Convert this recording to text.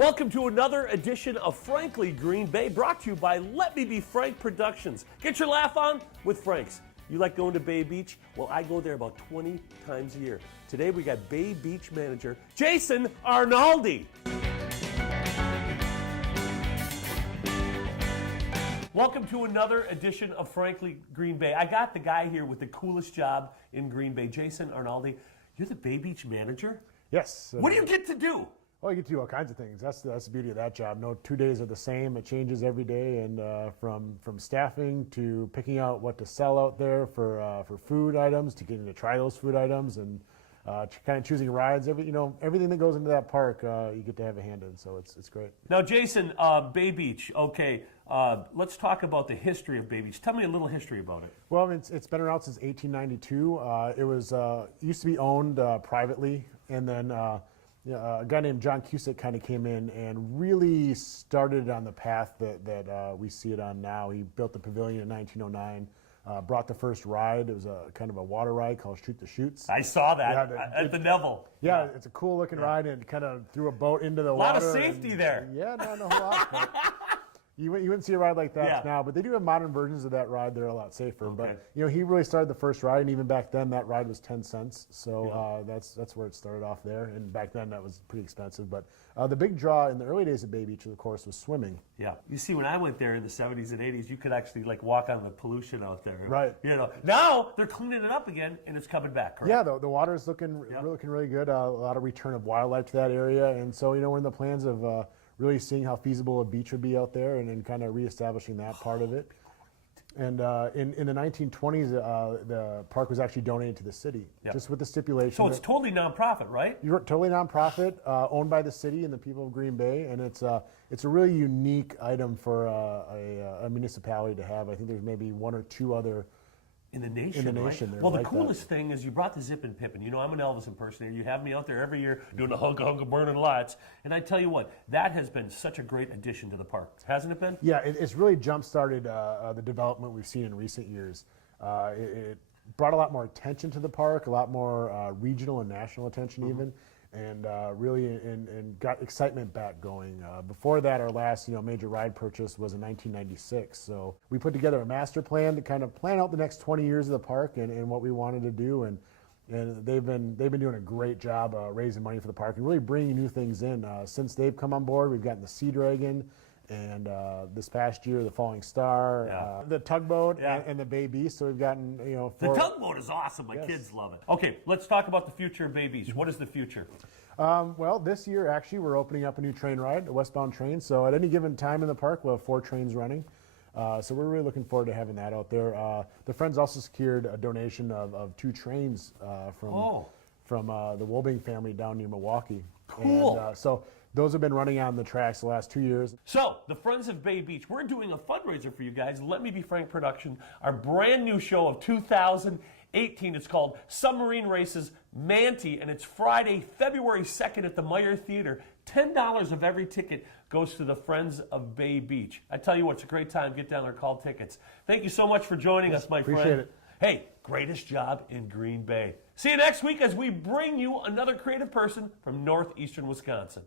Welcome to another edition of Frankly Green Bay, brought to you by Let Me Be Frank Productions. Get your laugh on with Frank's. You like going to Bay Beach? Well, I go there about 20 times a year. Today we got Bay Beach manager Jason Arnoldi. Welcome to another edition of Frankly Green Bay. I got the guy here with the coolest job in Green Bay, Jason Arnoldi. You're the Bay Beach manager? Yes. What do you get to do? Well, you get to do all kinds of things. That's the beauty of that job. No 2 days are the same. It changes every day, and from staffing to picking out what to sell out there for food items, to getting to try those food items, and kind of choosing rides. Everything that goes into that park, you get to have a hand in. So it's great. Now, Jason, Bay Beach. Okay, let's talk about the history of Bay Beach. Tell me a little history about it. Well, it's been around since 1892. It used to be owned privately, and then. A guy named John Cusick kind of came in and really started it on the path that we see it on now. He built the pavilion in 1909, brought the first ride. It was a kind of a water ride called Shoot the Chutes. I saw that at the Neville. Yeah, it's a cool looking ride, and it kind of threw a boat into the water. A lot of safety there. Yeah, not a whole lot. But you wouldn't see a ride like that now, but they do have modern versions of that ride. They're a lot safer. Okay. But he really started the first ride, and even back then that ride was 10 cents. So that's where it started off there. And back then that was pretty expensive. But the big draw in the early days of Bay Beach, of course, was swimming. Yeah. You see, when I went there in the 70s and 80s, you could actually walk on the pollution out there. Right. Now they're cleaning it up again, and it's coming back. Correct? Yeah. The water is looking really good. A lot of return of wildlife to that area, and so we're in the plans of. Really seeing how feasible a beach would be out there, and then kind of reestablishing that part of it. And in the 1920s, the park was actually donated to the city, just with the stipulation. So it's totally nonprofit, right? You're totally nonprofit, owned by the city and the people of Green Bay, and it's a really unique item for a municipality to have. I think there's maybe one or two other. In the nation, right? Well, the coolest thing is you brought the Zip and Pippin. I'm an Elvis impersonator. You have me out there every year doing the hunk of burning lights. And I tell you what, that has been such a great addition to the park, hasn't it been? Yeah, it's really jump-started the development we've seen in recent years. It brought a lot more attention to the park, a lot more regional and national attention even. And really and got excitement back going. Before that, our last major ride purchase was in 1996. So we put together a master plan to kind of plan out the next 20 years of the park and what we wanted to do. And they've been doing a great job raising money for the park and really bringing new things in. Since they've come on board, we've gotten the Sea Dragon. And this past year, the Falling Star, the tugboat, and the Bay Beast. So we've gotten, The tugboat is awesome. My kids love it. Okay, let's talk about the future of Bay Beach. What is the future? Well, this year, actually, we're opening up a new train ride, a westbound train. So at any given time in the park, we'll have 4 trains running. So we're really looking forward to having that out there. The Friends also secured a donation of 2 trains from the Wolbing family down near Milwaukee. Cool. And, so those have been running on the tracks the last 2 years. So, the Friends of Bay Beach, we're doing a fundraiser for you guys. Let Me Be Frank Production, our brand new show of 2018. It's called Submarine Races Manti, and it's Friday, February 2nd at the Meyer Theater. $10 of every ticket goes to the Friends of Bay Beach. I tell you what, it's a great time. Get down there, call tickets. Thank you so much for joining us, my friend. Appreciate it. Hey, greatest job in Green Bay. See you next week as we bring you another creative person from northeastern Wisconsin.